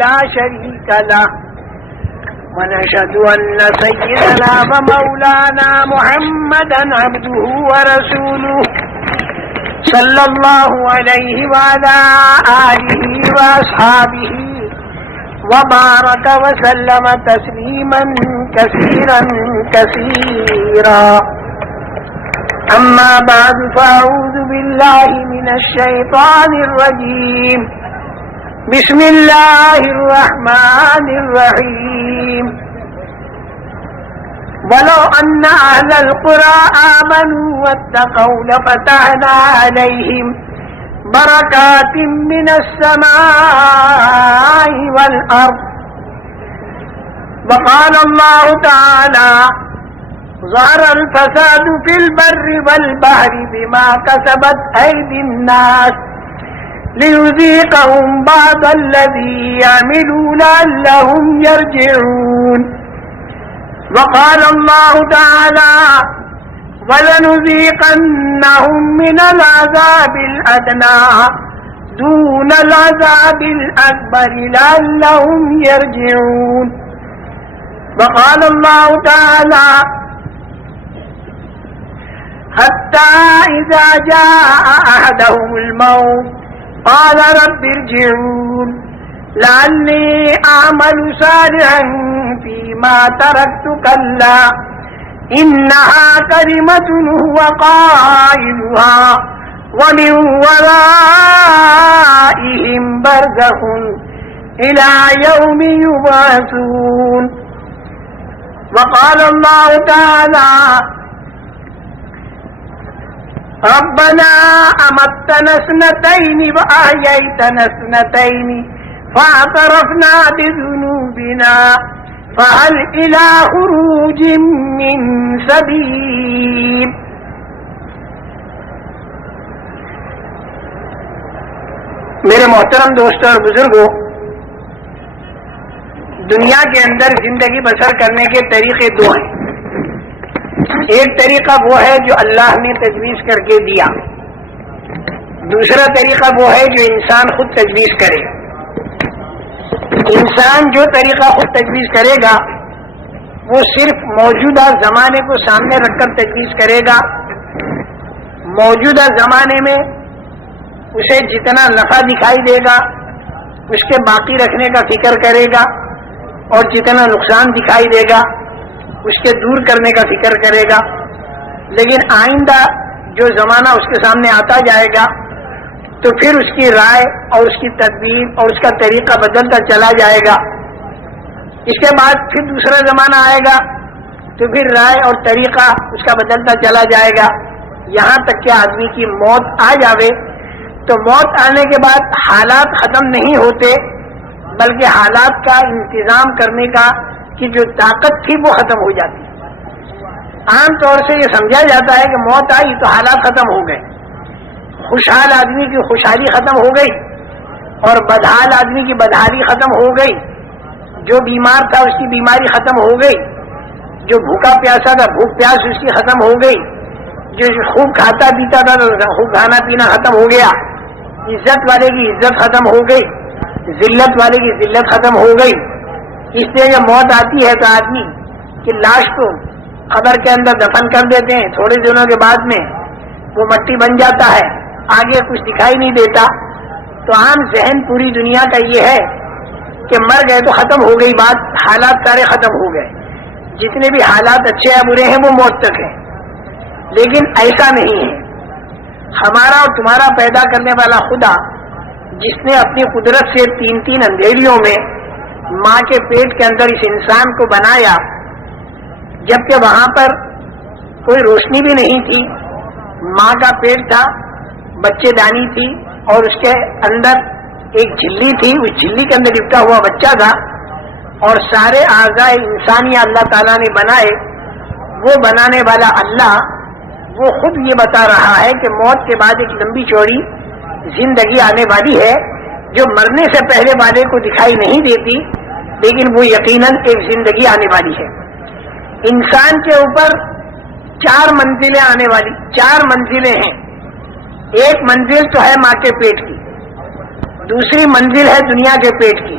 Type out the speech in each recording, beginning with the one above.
لا شريك له ونشهد أن سيدنا ومولانا محمدا عبده ورسوله صلى الله عليه وعلى آله وأصحابه وبارك وسلم تسليما كثيرا كثيرا أما بعد فأعوذ بالله من الشيطان الرجيم بسم الله الرحمن الرحيم ولو أن أهل القرى آمنوا واتقوا لفتحنا عليهم بركات من السماء والأرض وقال الله تعالى ظهر الفساد في البر والبحر بما كسبت أيدي الناس ليذيقهم بعض الذي يعملوا لعلهم يرجعون وقال الله تعالى ولنذيقنهم من العذاب الأدنى دون العذاب الأكبر لعلهم يرجعون وقال الله تعالى حتى إذا جاء أحدهم الموت قال رب ارجعون لعلي أعمل صالحا فيما تركت كلا إنها كلمة هو قائلها ومن ورائهم برزخ إلى يوم يبعثون وقال الله تعالى ربنا أمتنا اثنتين وأحييتنا اثنتين فاعترفنا بذنوبنا فهل إلى خروج من سبيل میرے محترم دوستوں اور بزرگوں، دنیا کے اندر زندگی بسر کرنے کے طریقے دو ہیں۔ ایک طریقہ وہ ہے جو اللہ نے تجویز کر کے دیا، دوسرا طریقہ وہ ہے جو انسان خود تجویز کرے۔ انسان جو طریقہ خود تجویز کرے گا وہ صرف موجودہ زمانے کو سامنے رکھ کر تجویز کرے گا۔ موجودہ زمانے میں اسے جتنا نفع دکھائی دے گا اس کے باقی رکھنے کا فکر کرے گا، اور جتنا نقصان دکھائی دے گا اس کے دور کرنے کا فکر کرے گا۔ لیکن آئندہ جو زمانہ اس کے سامنے آتا جائے گا تو پھر اس کی رائے اور اس کی تدبیر اور اس کا طریقہ بدلتا چلا جائے گا۔ اس کے بعد پھر دوسرا زمانہ آئے گا تو پھر رائے اور طریقہ اس کا بدلتا چلا جائے گا، یہاں تک کہ آدمی کی موت آ جاوے۔ تو موت آنے کے بعد حالات ختم نہیں ہوتے، بلکہ حالات کا انتظام کرنے کا کی جو طاقت تھی وہ ختم ہو جاتی۔ عام طور سے یہ سمجھا جاتا ہے کہ موت آئی تو حالات ختم ہو گئے، خوشحال آدمی کی خوشحالی ختم ہو گئی اور بدحال آدمی کی بدحالی ختم ہو گئی، جو بیمار تھا اس کی بیماری ختم ہو گئی، جو بھوکا پیاسا تھا بھوک پیاس اس کی ختم ہو گئی، جو خوب کھاتا پیتا تھا تو خوب کھانا پینا ختم ہو گیا، عزت والے کی عزت ختم ہو گئی، ذلت والے کی ذلت ختم ہو گئی۔ اس لیے جب موت آتی ہے تو آدمی کی لاش کو قبر کے اندر دفن کر دیتے ہیں، تھوڑے دنوں کے بعد میں وہ مٹی بن جاتا ہے، آگے کچھ دکھائی نہیں دیتا۔ تو عام ذہن پوری دنیا کا یہ ہے کہ مر گئے تو ختم ہو گئی بات، حالات سارے ختم ہو گئے، جتنے بھی حالات اچھے یا برے ہیں وہ موت تک ہیں۔ لیکن ایسا نہیں ہے۔ ہمارا اور تمہارا پیدا کرنے والا خدا، جس نے اپنی قدرت سے تین تین اندھیریوں میں ماں کے پیٹ کے اندر اس انسان کو بنایا، جبکہ وہاں پر کوئی روشنی بھی نہیں تھی، ماں کا پیٹ تھا، بچے دانی تھی اور اس کے اندر ایک جھلی تھی، اس جھلی کے اندر لپٹا ہوا بچہ تھا، اور سارے اعضاء انسانیہ اللہ تعالیٰ نے بنائے۔ وہ بنانے والا اللہ وہ خود یہ بتا رہا ہے کہ موت کے بعد ایک لمبی چوڑی زندگی آنے والی ہے جو مرنے سے پہلے والے کو دکھائی نہیں دیتی، لیکن وہ یقیناً ایک زندگی آنے والی ہے۔ انسان کے اوپر 4 منزلیں آنے والی، 4 منزلیں ہیں۔ ایک منزل تو ہے ماں کے پیٹ کی، دوسری منزل ہے دنیا کے پیٹ کی،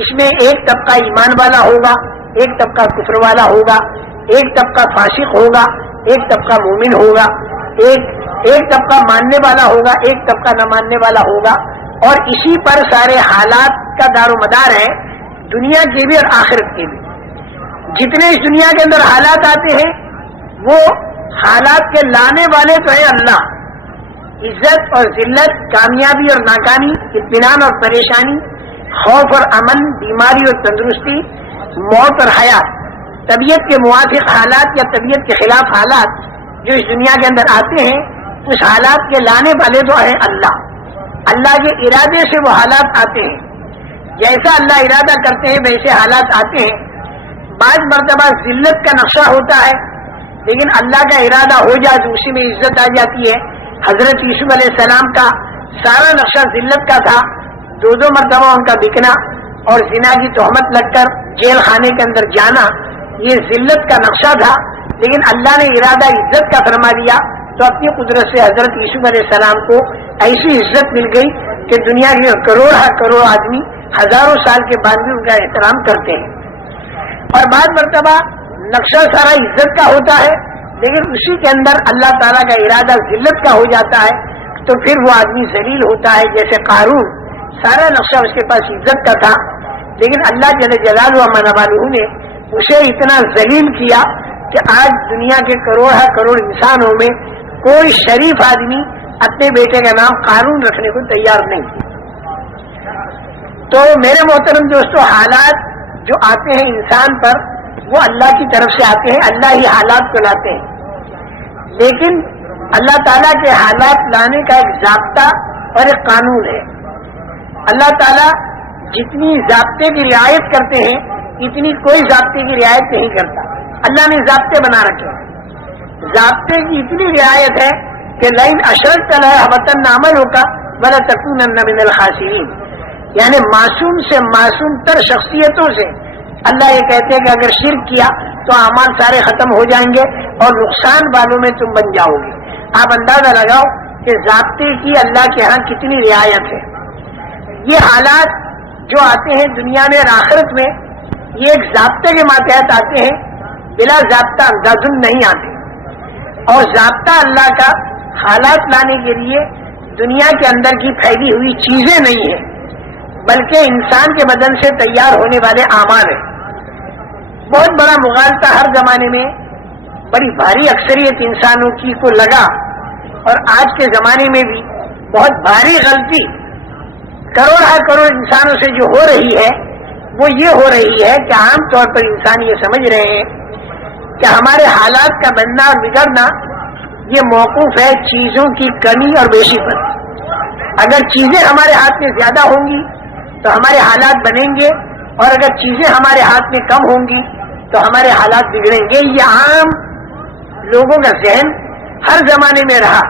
اس میں ایک طبقہ ایمان والا ہوگا، ایک طبقہ کفر والا ہوگا، ایک طبقہ فاسق ہوگا، ایک طبقہ مومن ہوگا، ایک طبقہ ماننے والا ہوگا، ایک طبقہ نہ ماننے والا ہوگا، اور اسی پر سارے حالات کا دار و مدار ہے، دنیا کے بھی اور آخرت کے بھی۔ جتنے اس دنیا کے اندر حالات آتے ہیں وہ حالات کے لانے والے تو ہے اللہ، عزت اور ذلت، کامیابی اور ناکامی، اطمینان اور پریشانی، خوف اور امن، بیماری اور تندرستی، موت اور حیات، طبیعت کے موافق حالات یا طبیعت کے خلاف حالات جو اس دنیا کے اندر آتے ہیں، اس حالات کے لانے والے تو ہے اللہ۔ اللہ کے ارادے سے وہ حالات آتے ہیں، جیسا اللہ ارادہ کرتے ہیں ویسے حالات آتے ہیں۔ بعض مرتبہ ذلت کا نقشہ ہوتا ہے، لیکن اللہ کا ارادہ ہو جائے تو اسی میں عزت آ جاتی ہے۔ حضرت یوسف علیہ السلام کا سارا نقشہ ذلت کا تھا، دو مرتبہ ان کا بکنا اور زنا کی تہمت لگ کر جیل خانے کے اندر جانا، یہ ذلت کا نقشہ تھا، لیکن اللہ نے ارادہ عزت کا فرما دیا تو اپنی قدرت سے حضرت یوسف علیہ السلام کو ایسی عزت مل گئی کہ دنیا کے کروڑ آدمی ہزاروں سال کے بعد بھی ان کا احترام کرتے ہیں۔ اور بعض مرتبہ نقشہ سارا عزت کا ہوتا ہے، لیکن اسی کے اندر اللہ تعالیٰ کا ارادہ ذلت کا ہو جاتا ہے تو پھر وہ آدمی ذلیل ہوتا ہے۔ جیسے قارون، سارا نقشہ اس کے پاس عزت کا تھا، لیکن اللہ جل جلالہ و منوالہ نے اسے اتنا ذلیل کیا کہ آج دنیا کے کروڑ انسانوں میں کوئی شریف آدمی اپنے بیٹے کا نام قارون رکھنے کو تیار نہیں۔ تو میرے محترم دوستو، حالات جو آتے ہیں انسان پر وہ اللہ کی طرف سے آتے ہیں، اللہ ہی حالات کو لاتے ہیں، لیکن اللہ تعالیٰ کے حالات لانے کا ایک ضابطہ اور ایک قانون ہے۔ اللہ تعالیٰ جتنی ضابطے کی رعایت کرتے ہیں اتنی کوئی ضابطے کی رعایت نہیں کرتا۔ اللہ نے ضابطے بنا رکھے ہیں، ضابطے کی اتنی رعایت ہے کہ لئن اشرکت ليحبطن عملك ولتكونن من الخاسرین، یعنی معصوم سے معصوم تر شخصیتوں سے اللہ یہ کہتے ہیں کہ اگر شرک کیا تو اعمال سارے ختم ہو جائیں گے اور نقصان والوں میں تم بن جاؤ گے۔ آپ اندازہ لگاؤ کہ ضابطے کی اللہ کے ہاں کتنی رعایت ہے۔ یہ حالات جو آتے ہیں دنیا میں اور آخرت میں، یہ ایک ضابطے کے ماتحت آتے ہیں، بلا ضابطہ اندازن نہیں آتے۔ اور ضابطہ اللہ کا حالات لانے کے لیے دنیا کے اندر کی پھیلی ہوئی چیزیں نہیں ہیں، بلکہ انسان کے بدن سے تیار ہونے والے اعمال ہیں۔ بہت بڑا مغالطہ ہر زمانے میں بڑی بھاری اکثریت انسانوں کی کو لگا، اور آج کے زمانے میں بھی بہت بھاری غلطی کروڑ انسانوں سے جو ہو رہی ہے وہ یہ ہو رہی ہے کہ عام طور پر انسان یہ سمجھ رہے ہیں کہ ہمارے حالات کا بننا اور بگڑنا یہ موقوف ہے چیزوں کی کمی اور بیشی پر۔ اگر چیزیں ہمارے ہاتھ میں زیادہ ہوں گی تو ہمارے حالات بنیں گے، اور اگر چیزیں ہمارے ہاتھ میں کم ہوں گی تو ہمارے حالات بگڑیں گے۔ یہ عام لوگوں کا ذہن ہر زمانے میں رہا،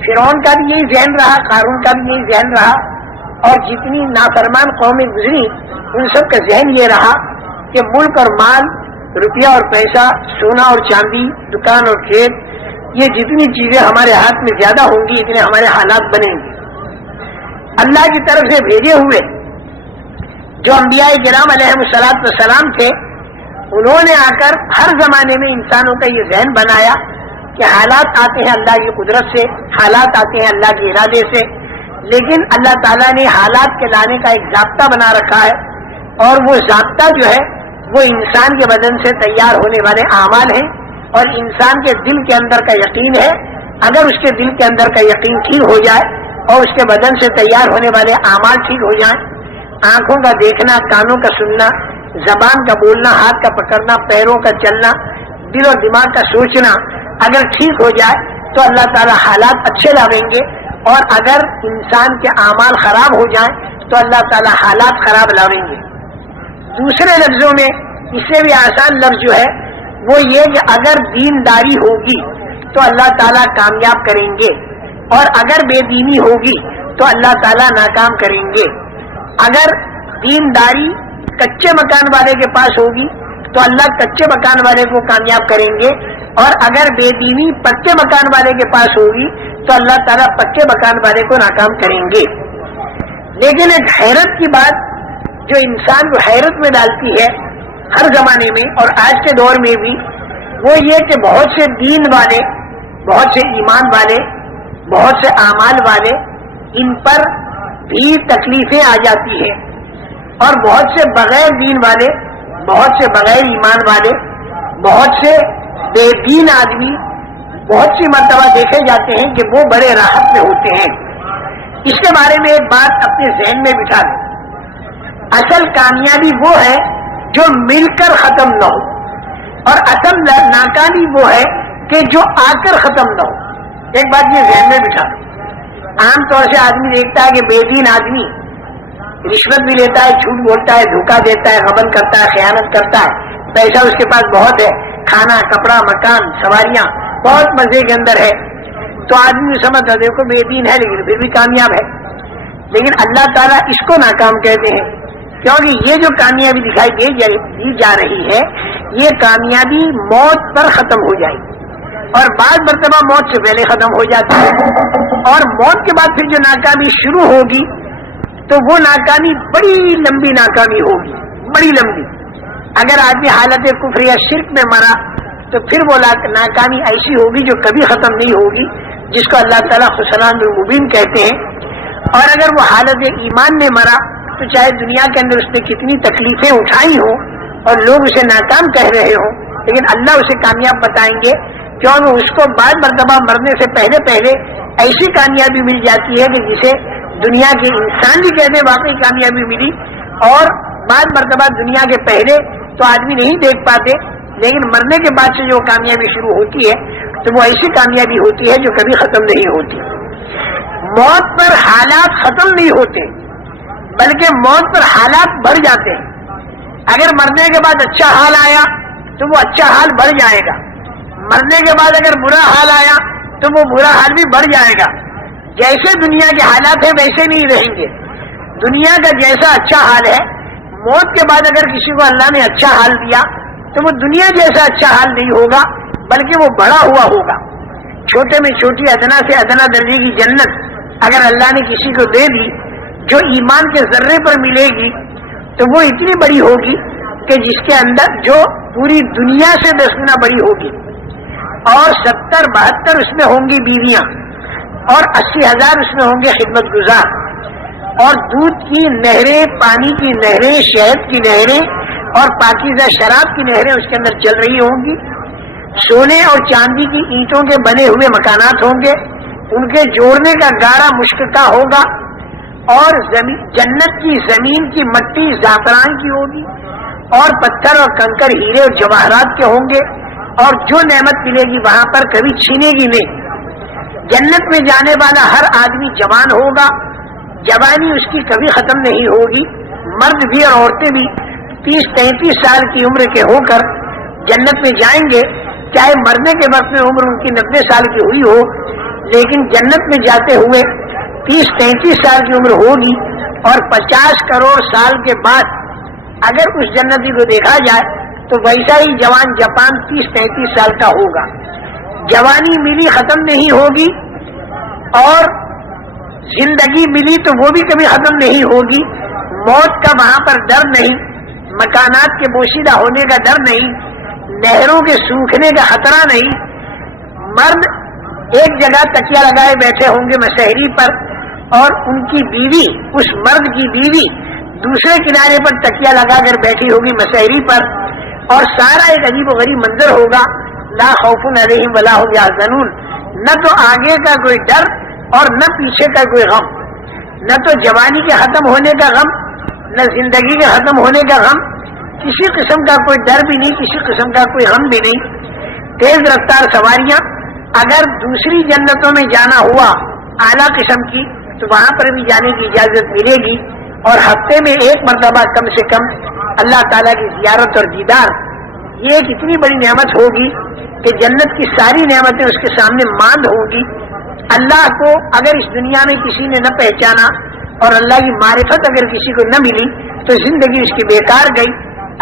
فرعون کا بھی یہی ذہن رہا، قارون کا بھی یہی ذہن رہا، اور جتنی نافرمان قومیں گزری ان سب کا ذہن یہ رہا کہ ملک اور مال، روپیہ اور پیسہ، سونا اور چاندی، دکان اور کھیت، یہ جتنی چیزیں ہمارے ہاتھ میں زیادہ ہوں گی اتنے ہمارے حالات بنیں گے۔ اللہ کی طرف سے بھیجے ہوئے جو انبیاء کرام علیہ السلام تھے، انہوں نے آ کر ہر زمانے میں انسانوں کا یہ ذہن بنایا کہ حالات آتے ہیں اللہ کی قدرت سے، حالات آتے ہیں اللہ کے ارادے سے، لیکن اللہ تعالیٰ نے حالات کے لانے کا ایک ضابطہ بنا رکھا ہے، اور وہ ضابطہ جو ہے وہ انسان کے بدن سے تیار ہونے والے اعمال ہیں، اور انسان کے دل کے اندر کا یقین ہے۔ اگر اس کے دل کے اندر کا یقین ٹھیک ہو جائے اور اس کے بدن سے تیار ہونے والے اعمال ٹھیک ہو جائیں، آنکھوں کا دیکھنا، کانوں کا سننا، زبان کا بولنا، ہاتھ کا پکڑنا، پیروں کا چلنا، دل اور دماغ کا سوچنا اگر ٹھیک ہو جائے تو اللہ تعالیٰ حالات اچھے لاویں گے، اور اگر انسان کے اعمال خراب ہو جائیں تو اللہ تعالیٰ حالات خراب لاویں گے۔ دوسرے لفظوں میں اس سے بھی آسان لفظ جو ہے وہ یہ کہ اگر دینداری ہوگی تو اللہ تعالیٰ کامیاب کریں گے، اور اگر بے دینی ہوگی تو اللہ تعالیٰ ناکام کریں گے۔ اگر دینداری کچے مکان والے کے پاس ہوگی تو اللہ کچے مکان والے کو کامیاب کریں گے، اور اگر بے دینی پکے مکان والے کے پاس ہوگی تو اللہ تعالیٰ پکے مکان والے کو ناکام کریں گے۔ لیکن ایک حیرت کی بات جو انسان کو حیرت میں ڈالتی ہے ہر زمانے میں اور آج کے دور میں بھی، وہ یہ کہ بہت سے دین والے، بہت سے ایمان والے، بہت سے اعمال والے، ان پر بھی تکلیفیں آ جاتی ہیں، اور بہت سے بغیر دین والے، بہت سے بغیر ایمان والے، بہت سے بے دین آدمی بہت سی مرتبہ دیکھے جاتے ہیں کہ وہ بڑے راحت میں ہوتے ہیں۔ اس کے بارے میں ایک بات اپنے ذہن میں بٹھا دیں، اصل کامیابی وہ ہے جو مل کر ختم نہ ہو، اور اصل ناکامی وہ ہے کہ جو آ کر ختم نہ ہو۔ ایک بات یہ ذہن میں بٹھا دیں، عام طور سے آدمی دیکھتا ہے کہ بے دین آدمی رشوت بھی لیتا ہے، جھوٹ بولتا ہے، دھوکہ دیتا ہے، غبن کرتا ہے، خیانت کرتا ہے، پیسہ اس کے پاس بہت ہے، کھانا کپڑا مکان سواریاں بہت مزے کے اندر ہے، تو آدمی سمجھتا دیکھو بے دین ہے لیکن پھر بھی کامیاب ہے۔ لیکن اللہ تعالیٰ اس کو ناکام کہتے ہیں، کیونکہ یہ جو کامیابی دکھائی دی جا رہی ہے، یہ کامیابی موت پر ختم ہو جائے گی، اور بعض مرتبہ موت سے پہلے ختم ہو جاتی ہے، اور موت کے بعد پھر جو ناکامی شروع ہوگی تو وہ ناکامی بڑی لمبی ناکامی ہوگی، بڑی لمبی۔ اگر آدمی حالت کفر یا شرک میں مرا تو پھر وہ ناکامی ایسی ہوگی جو کبھی ختم نہیں ہوگی، جس کو اللہ تعالیٰ خسران المبین کہتے ہیں۔ اور اگر وہ حالت ایمان میں مرا تو چاہے دنیا کے اندر اس نے کتنی تکلیفیں اٹھائی ہوں اور لوگ اسے ناکام کہہ رہے ہوں، لیکن اللہ اسے کامیاب بتائیں گے، کیونکہ اس کو بعض مرتبہ مرنے سے پہلے پہلے ایسی کامیابی مل جاتی ہے کہ جسے دنیا کے انسان بھی کہتے ہیں واقعی کامیابی ملی، اور بعض مرتبہ دنیا کے پہلے تو آدمی نہیں دیکھ پاتے، لیکن مرنے کے بعد سے جو کامیابی شروع ہوتی ہے تو وہ ایسی کامیابی ہوتی ہے جو کبھی ختم نہیں ہوتی۔ موت پر حالات ختم نہیں ہوتے، بلکہ موت پر حالات بڑھ جاتے ہیں۔ اگر مرنے کے بعد اچھا حال آیا تو وہ اچھا حال بڑھ جائے گا، مرنے کے بعد اگر برا حال آیا تو وہ برا حال بھی بڑھ جائے گا۔ جیسے دنیا کے حالات ہیں ویسے نہیں رہیں گے۔ دنیا کا جیسا اچھا حال ہے، موت کے بعد اگر کسی کو اللہ نے اچھا حال دیا تو وہ دنیا جیسا اچھا حال نہیں ہوگا، بلکہ وہ بڑا ہوا ہوگا۔ چھوٹے میں چھوٹی ادنا سے ادنا درجے کی جنت اگر اللہ نے کسی کو دے دی جو ایمان کے ذرے پر ملے گی تو وہ اتنی بڑی ہوگی کہ جس کے اندر جو پوری دنیا سے 10 گنا بڑی ہوگی، اور 70-72 اس میں ہوں گی بیویاں، اور 80,000 اس میں ہوں گے خدمت گزار، اور دودھ کی نہریں، پانی کی نہریں، شہد کی نہریں اور پاکیزہ شراب کی نہریں اس کے اندر چل رہی ہوں گی۔ سونے اور چاندی کی اینٹوں کے بنے ہوئے مکانات ہوں گے، ان کے جوڑنے کا گاڑا مشک کا ہوگا، اور جنت کی زمین کی مٹی زعفران کی ہوگی، اور پتھر اور کنکر ہیرے اور جواہرات کے ہوں گے، اور جو نعمت ملے گی وہاں پر کبھی چھینے گی نہیں۔ جنت میں جانے والا ہر آدمی جوان ہوگا، جوانی اس کی کبھی ختم نہیں ہوگی۔ مرد بھی اور عورتیں بھی 30-33 سال کی عمر کے ہو کر جنت میں جائیں گے، چاہے مرنے کے وقت میں عمر ان کی 90 سال کی ہوئی ہو، لیکن جنت میں جاتے ہوئے 30-33 سال کی عمر ہوگی، اور 50 کروڑ سال کے بعد اگر اس جنتی کو دیکھا جائے تو ویسا ہی جوان جاپان 30-33 سال کا ہوگا۔ جوانی ملی ختم نہیں ہوگی، اور زندگی ملی تو وہ بھی کبھی ختم نہیں ہوگی۔ موت کا وہاں پر ڈر نہیں، مکانات کے بوشیدہ ہونے کا ڈر نہیں، نہروں کے سوکھنے کا خطرہ نہیں۔ مرد ایک جگہ تکیہ لگائے بیٹھے ہوں گے مسحری پر، اور ان کی بیوی، اس مرد کی بیوی دوسرے کنارے پر تکیہ لگا کر بیٹھی ہوگی مسحری پر، اور سارا ایک عجیب و غریب منظر ہوگا، لا خوف علیہم ولا هم یحزنون، نہ تو آگے کا کوئی ڈر اور نہ پیچھے کا کوئی غم، نہ تو جوانی کے ختم ہونے کا غم، نہ زندگی کے ختم ہونے کا غم، کسی قسم کا کوئی ڈر بھی نہیں، کسی قسم کا کوئی غم بھی نہیں۔ تیز رفتار سواریاں، اگر دوسری جنتوں میں جانا ہوا اعلیٰ قسم کی تو وہاں پر بھی جانے کی اجازت ملے گی، اور ہفتے میں ایک مرتبہ کم سے کم اللہ تعالیٰ کی زیارت اور دیدار، یہ ایک اتنی بڑی نعمت ہوگی کہ جنت کی ساری نعمتیں اس کے سامنے ماند ہوں گی۔ اللہ کو اگر اس دنیا میں کسی نے نہ پہچانا اور اللہ کی معرفت اگر کسی کو نہ ملی تو زندگی اس کی بیکار گئی۔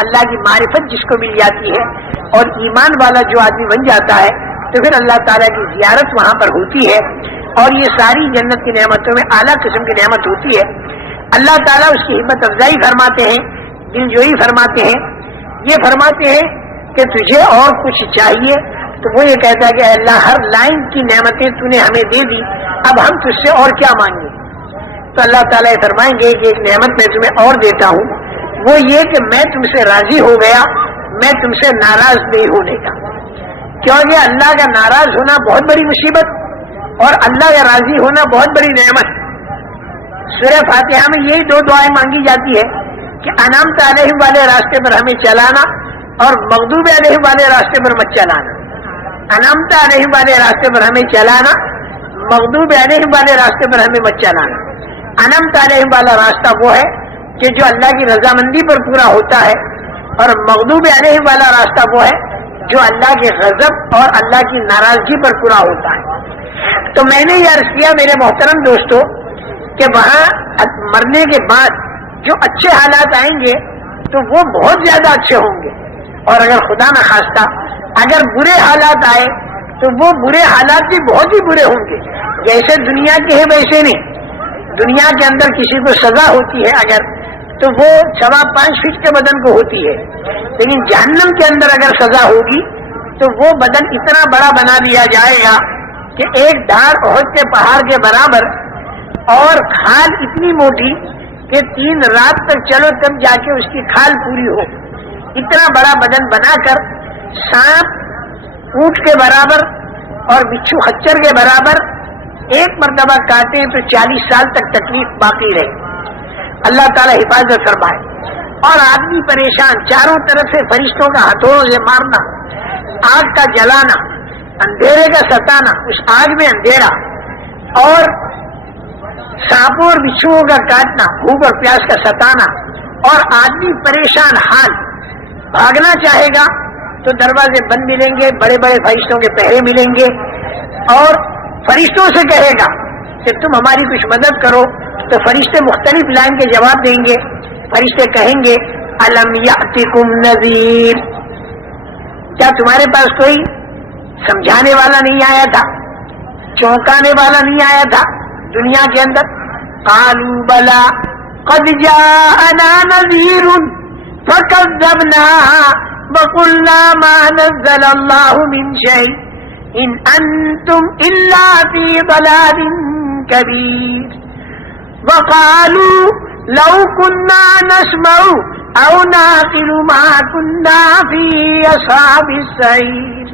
اللہ کی معرفت جس کو مل جاتی ہے اور ایمان والا جو آدمی بن جاتا ہے تو پھر اللہ تعالیٰ کی زیارت وہاں پر ہوتی ہے، اور یہ ساری جنت کی نعمتوں میں اعلیٰ قسم کی نعمت ہوتی ہے۔ اللہ تعالیٰ اس کی ہمت افزائی فرماتے ہیں، دل جوئی فرماتے ہیں، یہ فرماتے ہیں کہ تجھے اور کچھ چاہیے؟ تو وہ یہ کہتا ہے کہ اے اللہ ہر لائن کی نعمتیں تو نے ہمیں دے دی، اب ہم تجھ سے اور کیا مانگیں؟ تو اللہ تعالیٰ یہ فرمائیں گے کہ ایک نعمت میں تمہیں اور دیتا ہوں، وہ یہ کہ میں تم سے راضی ہو گیا، میں تم سے ناراض نہیں ہونے کا، کیونکہ اللہ کا ناراض ہونا بہت بڑی مصیبت اور اللہ کا راضی ہونا بہت بڑی نعمت۔ سورہ فاتحہ میں یہی دو دعائیں مانگی جاتی ہے کہ انعمت علیہم والے راستے پر ہمیں چلانا اور مغضوب علیہم والے راستے پر مت چلانا۔ انعمت علیہم والے راستے پر ہمیں چلانا، مغضوب علیہم والے راستے پر ہمیں مت چلانا۔ انعمت علیہم والا راستہ وہ ہے کہ جو اللہ کی رضامندی پر پورا ہوتا ہے، اور مغضوب علیہم والا راستہ وہ ہے جو اللہ کے غضب اور اللہ کی ناراضگی پر پورا ہوتا ہے۔ تو میں نے یہ عرض کیا میرے محترم دوستو کہ وہاں مرنے کے بعد جو اچھے حالات آئیں گے تو وہ بہت زیادہ اچھے ہوں گے، اور اگر خدا نہ خواستہ اگر برے حالات آئے تو وہ برے حالات بھی بہت ہی برے ہوں گے، جیسے دنیا کے ہیں ویسے نہیں۔ دنیا کے اندر کسی کو سزا ہوتی ہے اگر تو وہ 5.25 فٹ کے بدن کو ہوتی ہے، لیکن جہنم کے اندر اگر سزا ہوگی تو وہ بدن اتنا بڑا بنا دیا جائے گا کہ ایک دھاڑ احد کے پہاڑ کے برابر، اور کھال اتنی موٹی کہ 3 رات تک چلو تب جا کے اس کی کھال پوری ہو، اتنا بڑا بدن بنا کر سانپ اونٹ کے برابر اور بچھو خچر کے برابر ایک مرتبہ کاٹے تو 40 سال تک تکلیف باقی رہے۔ اللہ تعالی حفاظت فرمائے۔ اور آدمی پریشان، چاروں طرف سے فرشتوں کا ہتھوڑوں سے مارنا، آگ کا جلانا، اندھیرے کا ستانا، اس آگ میں اندھیرا، اور سانپوں اور بچھوؤں کا کاٹنا، بھوک اور پیاس کا ستانا، اور آدمی پریشان حال، بھاگنا چاہے گا تو دروازے بند ملیں گے، بڑے بڑے فرشتوں کے پہرے ملیں گے، اور فرشتوں سے کہے گا کہ تم ہماری کچھ مدد کرو تو فرشتے مختلف لائن کے جواب دیں گے۔ فرشتے کہیں گے الم یاتکم نذیر، کیا تمہارے پاس کوئی سمجھانے والا نہیں آیا تھا، چونکانے والا نہیں آیا تھا دنیا کے اندر؟ قالوا بلا قد جاءنا نذیر فکذبنا وقلنا ما نزل اللہ من شیء ان انتم الا فی ضلال کبیر وقالوا لو كنا نسمع او نعقل ما كنا في اصحاب السعير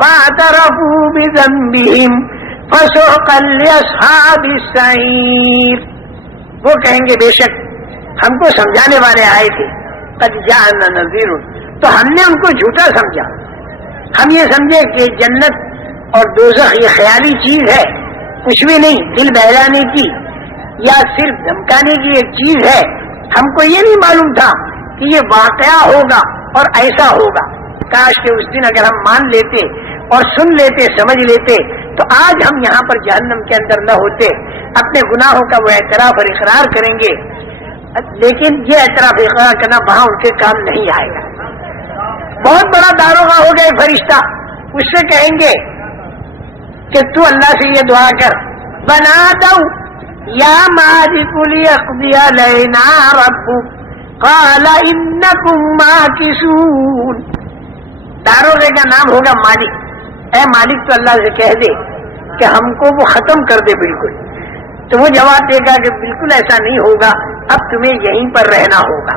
فاعترفوا بذنبهم فسحقا لاصحاب السعير۔ وہ کہیں گے بے شک ہم کو سمجھانے والے آئے تھے، قد جاءنا نذیر، تو ہم نے ان کو جھوٹا سمجھا، ہم یہ سمجھے کہ جنت اور دوزخ یہ خیالی چیز ہے، کچھ بھی نہیں، دل بہلانے کی یا صرف دھمکانے کی ایک چیز ہے۔ ہم کو یہ نہیں معلوم تھا کہ یہ واقعہ ہوگا اور ایسا ہوگا۔ کاش کہ اس دن اگر ہم مان لیتے اور سن لیتے، سمجھ لیتے، تو آج ہم یہاں پر جہنم کے اندر نہ ہوتے، اپنے گناہوں کا وہ اعتراف اور اقرار کریں گے۔ لیکن یہ اعتراف اقرار کرنا وہاں ان کے کام نہیں آئے گا۔ بہت بڑا داروغہ ہو گئے فرشتہ، اس سے کہیں گے کہ تو اللہ سے یہ دعا کر، بنا دو یا مالک لیقضی علینا ربک قال انکم ماکثون۔ داروغے کا نام ہوگا مالک، اے مالک تو اللہ سے کہہ دے کہ ہم کو وہ ختم کر دے بالکل، تو وہ جواب دے گا کہ بالکل ایسا نہیں ہوگا، اب تمہیں یہیں پر رہنا ہوگا۔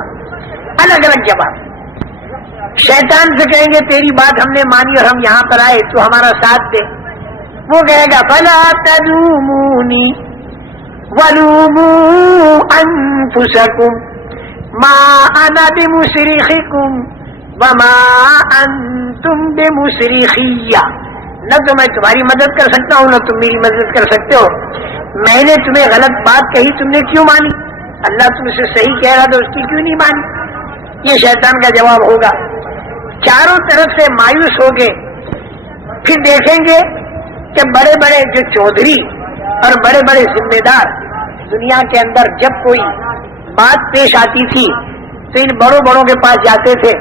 الگ الگ جواب۔ شیطان سے کہیں گے تیری بات ہم نے مانی اور ہم یہاں پر آئے، تو ہمارا ساتھ دے۔ وہ کہے گا فلا تلومونی ولوموا انفسکم ما انا بمصرخکم وما انتم بمصرخی، نہ تو میں تمہاری مدد کر سکتا ہوں نہ تم میری مدد کر سکتے ہو۔ میں نے تمہیں غلط بات کہی، تم نے کیوں مانی؟ اللہ تم سے صحیح کہہ رہا تو اس کی کیوں نہیں مانی؟ یہ شیطان کا جواب ہوگا۔ چاروں طرف سے مایوس ہو گئے، پھر دیکھیں گے کہ بڑے بڑے جو چودھری اور بڑے بڑے ذمہ دار دنیا کے اندر جب کوئی بات پیش آتی تھی تو ان بڑوں بڑوں کے پاس جاتے تھے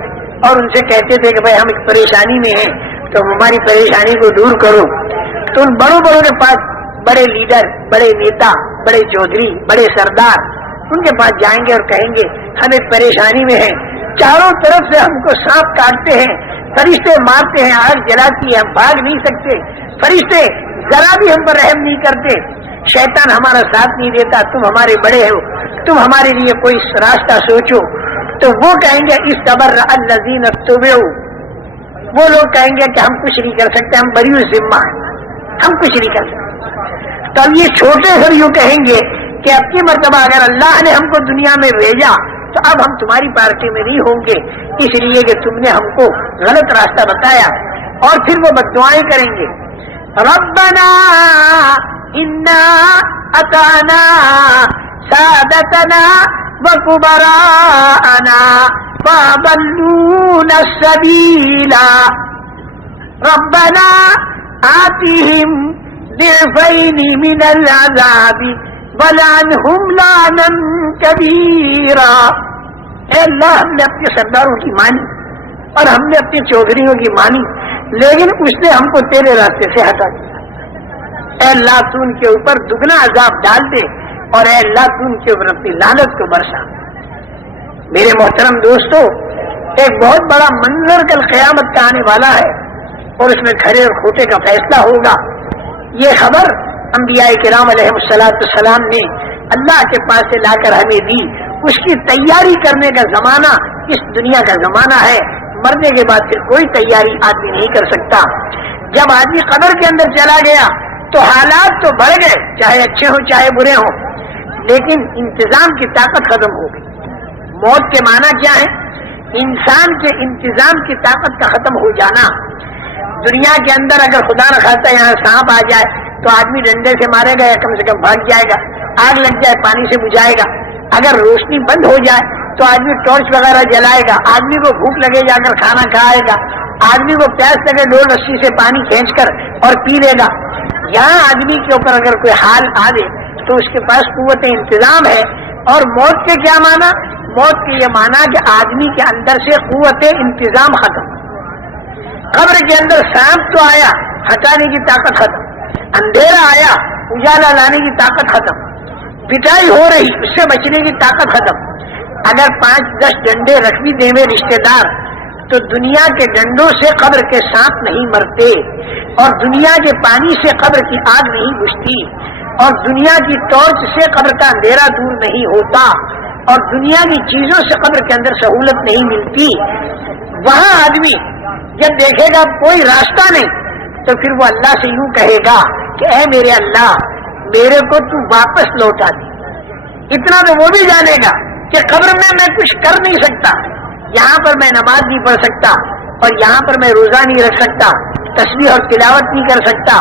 اور ان سے کہتے تھے کہ بھائی ہم ایک پریشانی میں ہیں تو ہماری پریشانی کو دور کرو۔ تو ان بڑوں بڑوں کے پاس بڑے لیڈر، بڑے نیتا، بڑے چودھری، بڑے سردار ان کے پاس جائیں گے اور کہیں گے ہمیں پریشانی میں ہے، چاروں طرف سے ہم کو سانپ کاٹتے ہیں، فرشتے مارتے ہیں، آگ جلاتی ہے، ہم بھاگ نہیں سکتے، فرشتے ذرا بھی ہم پر رحم نہیں کرتے، شیطان ہمارا ساتھ نہیں دیتا، تم ہمارے بڑے ہو، تم ہمارے لیے کوئی راستہ سوچو. تو وہ کہیں گے اس صبر الذین اتبعوا، وہ لوگ کہیں گے کہ ہم کچھ نہیں کر سکتے، ہم بری ذمہ ہیں، ہم کچھ نہیں کر سکتے. تو اب یہ چھوٹے سے یوں کہیں گے کہ اب کی مرتبہ اگر اللہ نے ہم کو دنیا میں بھیجا تو اب ہم تمہاری پارٹی میں نہیں ہوں گے، اس لیے کہ تم نے ہم کو غلط راستہ بتایا. اور پھر وہ بددعائیں کریں گے، ربنا انا اطعنا سادتنا وکبراءنا فاضلونا السبیل ربنا آتهم ضعفین من العذاب ولعنهم لعنا کبیرا. اے اللہ ہم نے اپنے سرداروں کی مانی اور ہم نے اپنی چودھریوں کی مانی، لیکن اس نے ہم کو تیرے راستے سے ہٹا دیا. اے اللہ تو ان کے اوپر دگنا عذاب ڈال دے، اور اے اللہ تو ان کے اوپر اپنی لعنت کو برسا. میرے محترم دوستو، ایک بہت بڑا منظر کل قیامت کا آنے والا ہے اور اس میں کھرے اور کھوٹے کا فیصلہ ہوگا. یہ خبر انبیاء کرام علیہ السلام نے اللہ کے پاس سے لا کر ہمیں دی. اس کی تیاری کرنے کا زمانہ اس دنیا کا زمانہ ہے، مرنے کے بعد پھر کوئی تیاری آدمی نہیں کر سکتا. جب آدمی قبر کے اندر چلا گیا تو حالات تو بڑھ گئے، چاہے اچھے ہوں چاہے برے ہوں، لیکن انتظام کی طاقت ختم ہو گئی. موت کے معنی کیا ہے؟ انسان کے انتظام کی طاقت کا ختم ہو جانا. دنیا کے اندر اگر خدا نہ خاصا یہاں سانپ آ جائے تو آدمی ڈنڈے سے مارے گا یا کم سے کم بھاگ جائے گا، آگ لگ جائے پانی سے بجھائے گا. اگر روشنی بند ہو جائے تو آدمی ٹارچ وغیرہ جلائے گا، آدمی کو بھوک لگے جا کر کھانا کھائے گا، آدمی کو پیاس لگے ڈول رسی سے پانی کھینچ کر اور پی لے گا. یہاں آدمی کے اوپر اگر کوئی حال آ دے تو اس کے پاس قوت انتظام ہے. اور موت کے کیا معنی؟ موت کے یہ معنی کہ آدمی کے اندر سے قوت انتظام ختم. قبر کے اندر سانپ تو آیا، ہٹانے کی طاقت ختم. اندھیرا آیا، اجالا لانے کی طاقت ختم. پٹائی ہو رہی، اس سے بچنے کی طاقت ختم. اگر 5-10 ڈنڈے رکھ بھی دیں گے رشتے دار تو دنیا کے ڈنڈوں سے قبر کے سانپ نہیں مرتے، اور دنیا کے پانی سے قبر کی آگ نہیں بجھتی، اور دنیا کی ٹارچ سے قبر کا اندھیرا دور نہیں ہوتا، اور دنیا کی چیزوں سے قبر کے اندر سہولت نہیں ملتی. وہاں آدمی جب دیکھے گا کوئی راستہ نہیں تو پھر وہ اللہ سے یوں کہے گا کہ اے میرے اللہ، میرے کو تو واپس لوٹا دے. اتنا تو وہ بھی جانے گا کہ قبر میں کچھ کر نہیں سکتا، یہاں پر میں نماز نہیں پڑھ سکتا، اور یہاں پر میں روزہ نہیں رکھ سکتا، تسبیح اور تلاوت نہیں کر سکتا.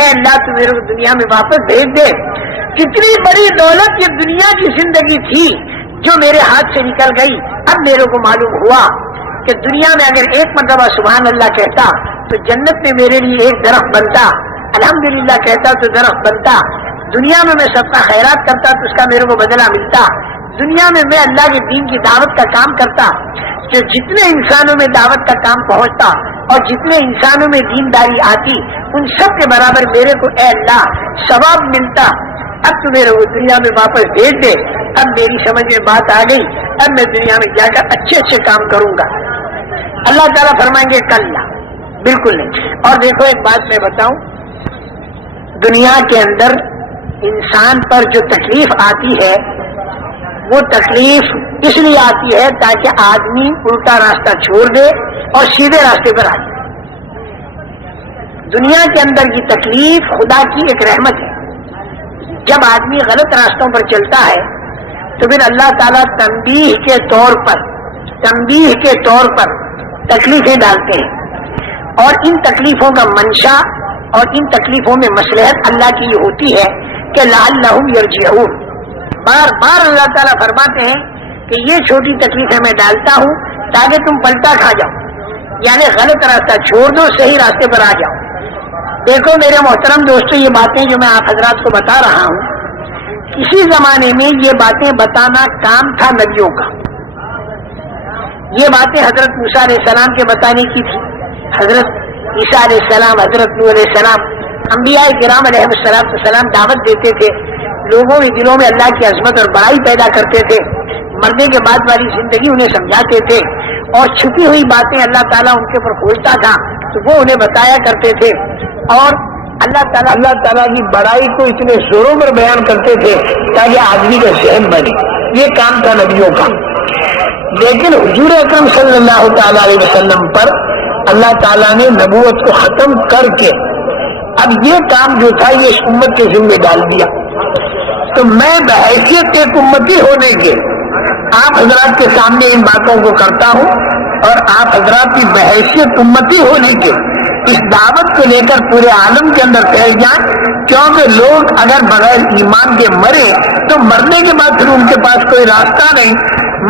اے اللہ تو میرے کو دنیا میں واپس بھیج دے. کتنی بڑی دولت یہ دنیا کی زندگی تھی جو میرے ہاتھ سے نکل گئی. اب میرے کو معلوم ہوا کہ دنیا میں اگر ایک مرتبہ سبحان اللہ کہتا تو جنت میں میرے لیے ایک درخت بنتا، الحمدللہ کہتا تو درخت بنتا. دنیا میں سب کا خیرات کرتا تو اس کا میرے کو بدلہ ملتا. دنیا میں اللہ کے دین کی دعوت کا کام کرتا کہ جتنے انسانوں میں دعوت کا کام پہنچتا اور جتنے انسانوں میں دینداری آتی ان سب کے برابر میرے کو اے اللہ ثواب ملتا. اب تو میرے کو دنیا میں واپس بھیج دے. اب میری سمجھ میں بات آ گئی، اب میں دنیا میں جا کر اچھے کام کروں گا. اللہ تعالیٰ فرمائیں گے کل بالکل نہیں. اور دیکھو ایک بات میں بتاؤں، دنیا کے اندر انسان پر جو تکلیف آتی ہے وہ تکلیف اس لیے آتی ہے تاکہ آدمی الٹا راستہ چھوڑ دے اور سیدھے راستے پر آ جائے. دنیا کے اندر کی تکلیف خدا کی ایک رحمت ہے. جب آدمی غلط راستوں پر چلتا ہے تو پھر اللہ تعالیٰ تنبیہ کے طور پر تکلیفیں ڈالتے ہیں، اور ان تکلیفوں کا منشا اور ان تکلیفوں میں مصلحت اللہ کی یہ ہوتی ہے کہ لعلہم یرجعون. بار بار اللہ تعالیٰ فرماتے ہیں کہ یہ چھوٹی تکلیفیں میں ڈالتا ہوں تاکہ تم پلٹا کھا جاؤ، یعنی غلط راستہ چھوڑ دو، صحیح راستے پر آ جاؤ. دیکھو میرے محترم دوستو، یہ باتیں جو میں آپ حضرات کو بتا رہا ہوں، کسی زمانے میں یہ باتیں بتانا کام تھا نبیوں کا. یہ باتیں حضرت موسیٰ علیہ السلام کے بتانے کی تھی. حضرت عیسیٰ علیہ السلام، حضرت نوح علیہ السلام، انبیاء کرام علیہ السلام دعوت دیتے تھے لوگوں کے دلوں میں اللہ کی عظمت اور بڑائی پیدا کرتے تھے، مرنے کے بعد والی زندگی انہیں سمجھاتے تھے، اور چھپی ہوئی باتیں اللہ تعالیٰ ان کے اوپر کھولتا تھا تو وہ انہیں بتایا کرتے تھے، اور اللہ تعالیٰ کی بڑائی کو اتنے زوروں پر بیان کرتے تھے تاکہ آدمی کا ذہن بنے۔ یہ کام تھا نبیوں کا۔ لیکن حضور اکرم صلی اللہ تعالی علیہ وسلم پر اللہ تعالیٰ نے نبوت کو ختم کر کے اب یہ کام جو تھا یہ اس امت کے ذمہ ڈال دیا۔ تو میں بحیثیت ایک امتی ہونے کے آپ حضرات کے سامنے ان باتوں کو کرتا ہوں، اور آپ حضرات کی بحیثیت امتی ہونے کے اس دعوت کو لے کر پورے عالم کے اندر پھیل جائیں، کیونکہ لوگ اگر بغیر ایمان کے مرے تو مرنے کے بعد پھر ان کے پاس کوئی راستہ نہیں۔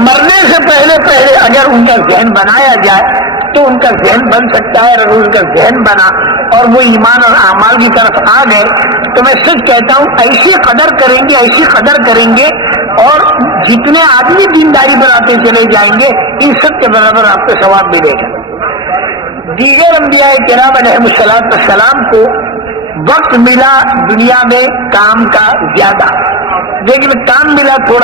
مرنے سے پہلے اگر ان کا ذہن بنایا جائے تو ان کا ذہن بن سکتا ہے، اگر ان کا ذہن بنا اور وہ ایمان اور اعمال کی طرف آ گئے تو میں سچ کہتا ہوں ایسی قدر کریں گے اور جتنے آدمی دینداری پر آتے چلے جائیں گے ان سب کے برابر آپ کو ثواب ملے گا۔ دیگر انبیاء کرام علیہم السلام کو وقت ملا دنیا میں کام کا زیادہ، لیکن کام ملا تھوڑا۔